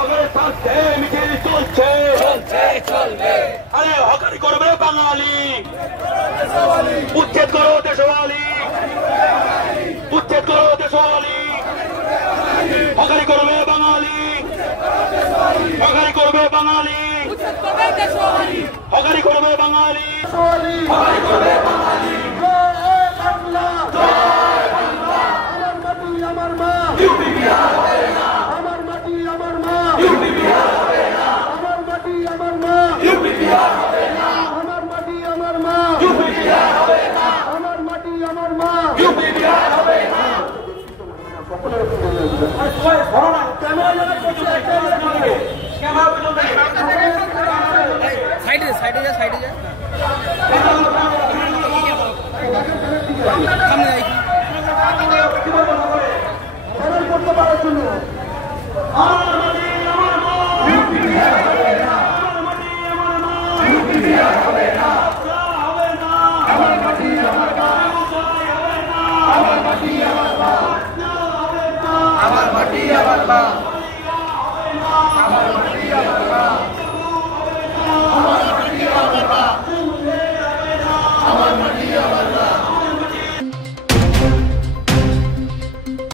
নগরে থাকতে মিছিল চলছে আরে হকারি করবে বাঙালি উচ্ছেদ করো দেশওয়ালি উচ্ছেদ করো দেশওয়ালি হকারি করবে বাঙালি হকারি করবে বাঙালি হকারি করবে বাঙালি হকারি করবে বাঙালি আমার মা ইউপি বিহার হবে না আমার মাটি আমার মা ইউপি বিহার হবে না আমার মাটি আমার মা ইউপি বিহার হবে না আমার মাটি আমার মা ইউপি বিহার হবে না আমার মাটি আমার মা ইউপি বিহার হবে না সাইডে সাইডে সাইডে